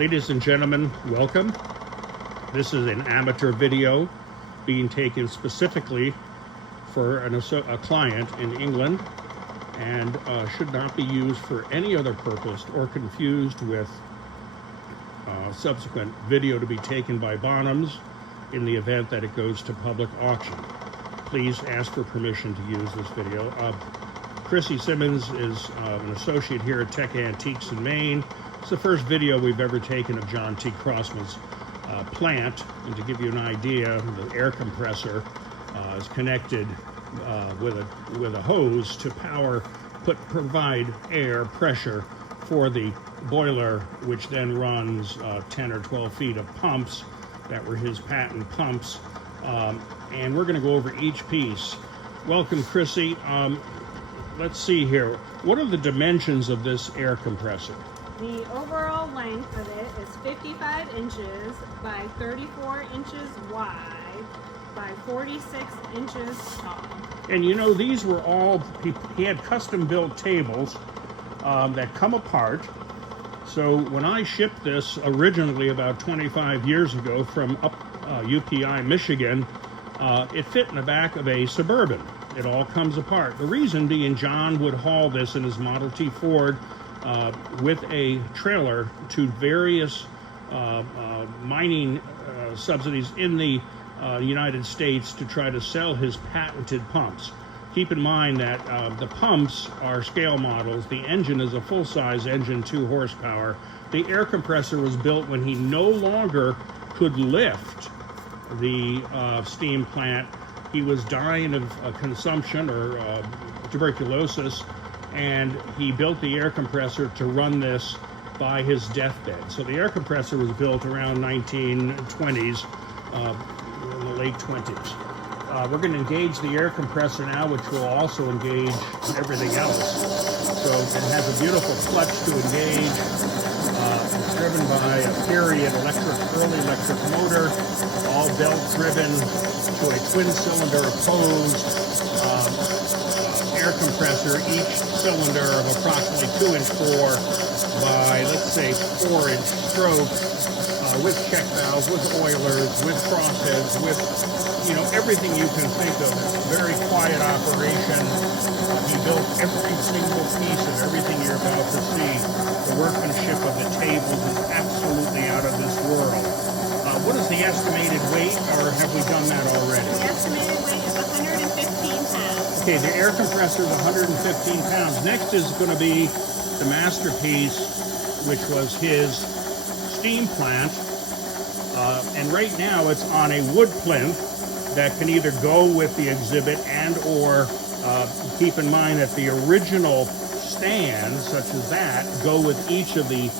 Ladies and gentlemen, welcome. This is an amateur video being taken specifically for a client in England and should not be used for any other purpose or confused with subsequent video to be taken by Bonhams in the event that it goes to public auction. Please ask for permission to use this video. Chrissy Simmons is an associate here at Tech Antiques in Maine. It's the first video we've ever taken of John T. CROSSMAN's plant, and to give you an idea, the air compressor is connected with a hose to provide air pressure for the boiler, which then runs 10 or 12 feet of pumps that were his patent pumps, and we're going to go over each piece. Welcome, Chrissy. Let's see here. What are the dimensions of this air compressor? The overall length of it is 55 inches by 34 inches wide by 46 inches tall. And you know, these were all, he had custom built tables that come apart. So when I shipped this originally about 25 years ago from UPI, Michigan, it fit in the back of a Suburban. It all comes apart. The reason being John would haul this in his Model T Ford with a trailer to various mining subsidies in the United States to try to sell his patented pumps. Keep in mind that the pumps are scale models. The engine is a full-size engine, 2 horsepower. The air compressor was built when he no longer could lift the steam plant. He was dying of consumption or tuberculosis, and he built the air compressor to run this by his deathbed. So the air compressor was built around 1920s, in the late 20s. We're going to engage the air compressor now, which will also engage everything else. So it has a beautiful clutch to engage. It's driven by a period early electric motor, all belt driven to a twin cylinder opposed air compressor, each cylinder of approximately 2'4" by, let's say, 4" stroke, with check valves, with oilers, with crossheads, with, you know, everything you can think of. Very quiet operation. He built every single piece of everything you're about to see. The workmanship of the tables is absolutely out of this world. What is the estimated weight, or have we done that already? The estimated weight is 115 pounds. Okay, the air compressor is 115 pounds. Next is going to be the masterpiece, which was his steam plant. And right now it's on a wood plinth that can either go with the exhibit and or keep in mind that the original stands, such as that, go with each of the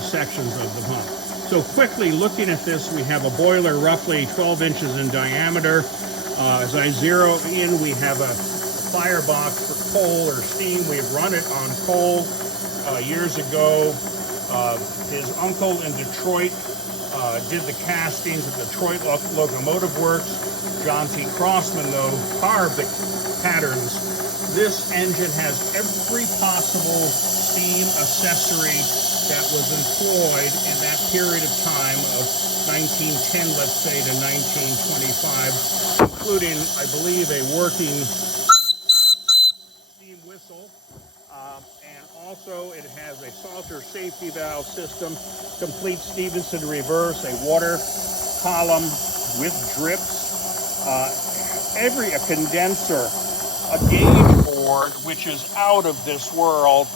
sections of the pump. So quickly looking at this, we have a boiler roughly 12 inches in diameter. As I zero in, we have a firebox for coal or steam. We've run it on coal years ago. His uncle in Detroit did the castings at Detroit Locomotive Works. John T. CROSSMAN, though, carved the patterns. This engine has every possible steam accessory that was employed in that period of time of 1910, let's say, to 1925, including, I believe, a working steam whistle. And also it has a Salter safety valve system, complete Stevenson reverse, a water column with drips, a condenser, a gauge board, which is out of this world,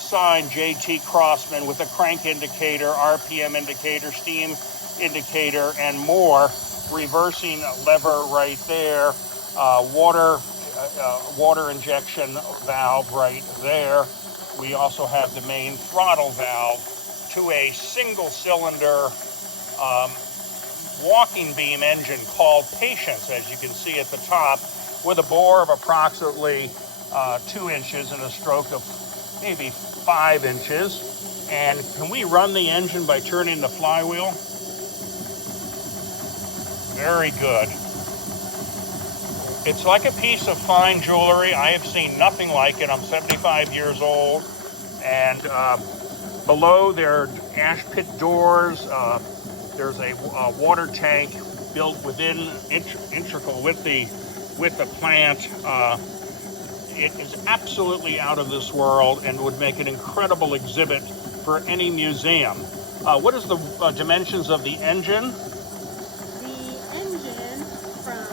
signed J.T. CROSSMAN with a crank indicator, RPM indicator, steam indicator, and more. Reversing lever right there, water injection valve right there. We also have the main throttle valve to a single cylinder walking beam engine called Patience, as you can see at the top, with a bore of approximately 2 inches and a stroke of maybe 5 inches. And can we run the engine by turning the flywheel? Very good. It's like a piece of fine jewelry. I have seen nothing like it. I'm 75 years old, and Below there are ash pit doors. There's a water tank built within, integral with the plant. It is absolutely out of this world and would make an incredible exhibit for any museum. What is the dimensions of the engine? The engine from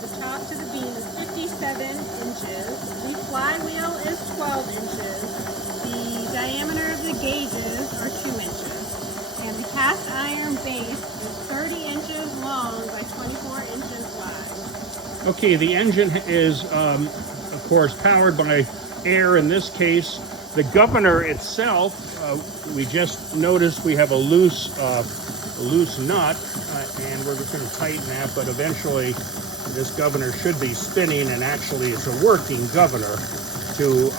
the top to the beam is 57 inches. The flywheel is 12 inches. The diameter of the gauges are 2 inches. And the cast iron base is 30 inches long by 24 inches wide. Okay, the engine is, of course, powered by air in this case. The governor itself, we just noticed we have a loose nut, and we're just going to tighten that, but eventually this governor should be spinning, and actually it's a working governor to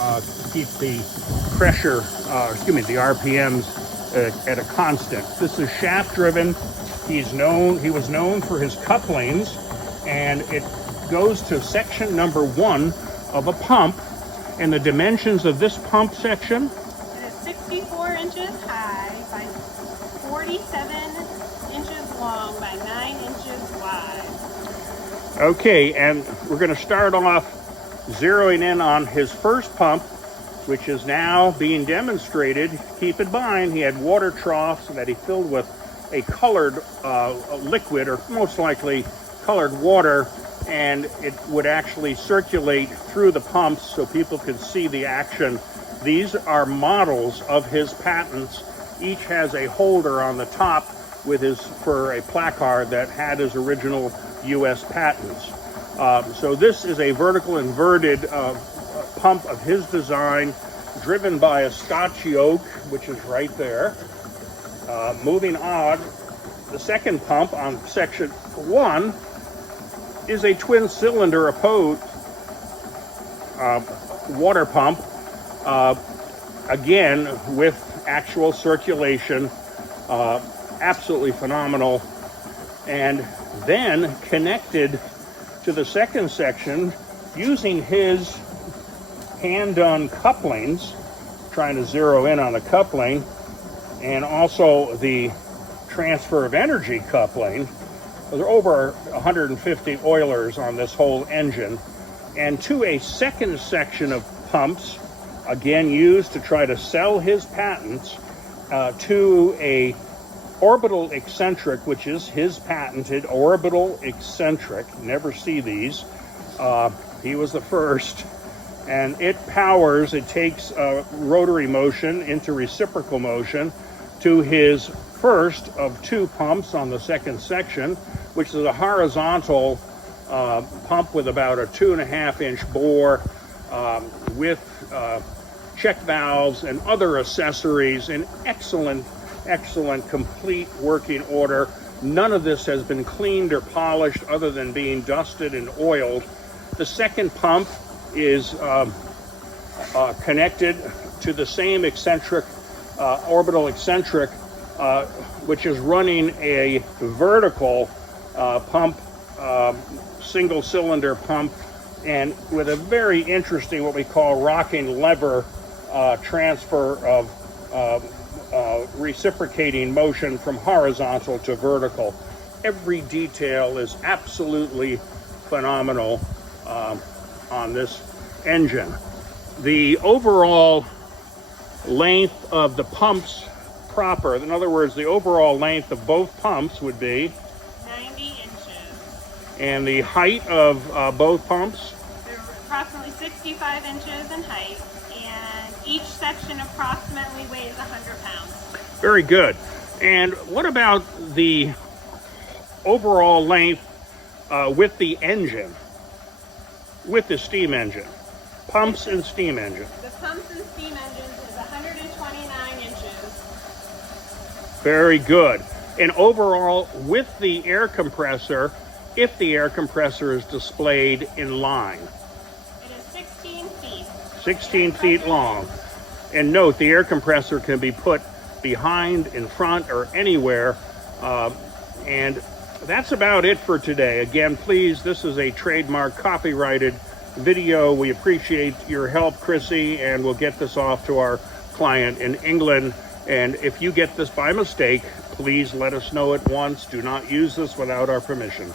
keep the pressure, the RPMs at a constant. This is shaft driven. He was known for his couplings, and it goes to section number 1 of a pump, and the dimensions of this pump section? It is 64 inches high by 47 inches long by 9 inches wide. Okay, and we're going to start off zeroing in on his first pump, which is now being demonstrated. Keep in mind, he had water troughs that he filled with a colored liquid, or most likely colored water, and it would actually circulate through the pumps so people could see the action. These are models of his patents. Each has a holder on the top for a placard that had his original U.S. patents. So this is a vertical inverted pump of his design, driven by a Scotch yoke, which is right there. Moving on, the second pump on section 1 is a twin cylinder opposed water pump, again with actual circulation, absolutely phenomenal. And then connected to the second section using his hand-done couplings, trying to zero in on the coupling, and also the transfer of energy coupling. There are over 150 oilers on this whole engine, and to a second section of pumps, again used to try to sell his patents, to a orbital eccentric, which is his patented orbital eccentric. Never see these. He was the first, and it takes rotary motion into reciprocal motion to his first of 2 pumps on the second section, which is a horizontal pump with about a 2.5-inch bore, with check valves and other accessories in excellent complete working order. None of this has been cleaned or polished other than being dusted and oiled. The second pump is connected to the same eccentric, orbital eccentric, which is running a vertical pump, single cylinder pump, and with a very interesting, what we call rocking lever transfer of reciprocating motion from horizontal to vertical. Every detail is absolutely phenomenal on this engine. The overall length of the pumps proper, in other words, the overall length of both pumps would be 90 inches. And the height of both pumps? They're approximately 65 inches in height, and each section approximately weighs 100 pounds. Very good. And what about the overall length with the engine, with the steam engine? Pumps and steam engine. The pumps and steam engines is 129 inches. Very good. And overall, with the air compressor, if the air compressor is displayed in line? It is 16 feet. 16 feet long. And note, the air compressor can be put behind, in front, or anywhere. And that's about it for today. Again, please, this is a trademark copyrighted video. We appreciate your help, Chrissy, and we'll get this off to our client in England. And if you get this by mistake, please let us know at once. Do not use this without our permission.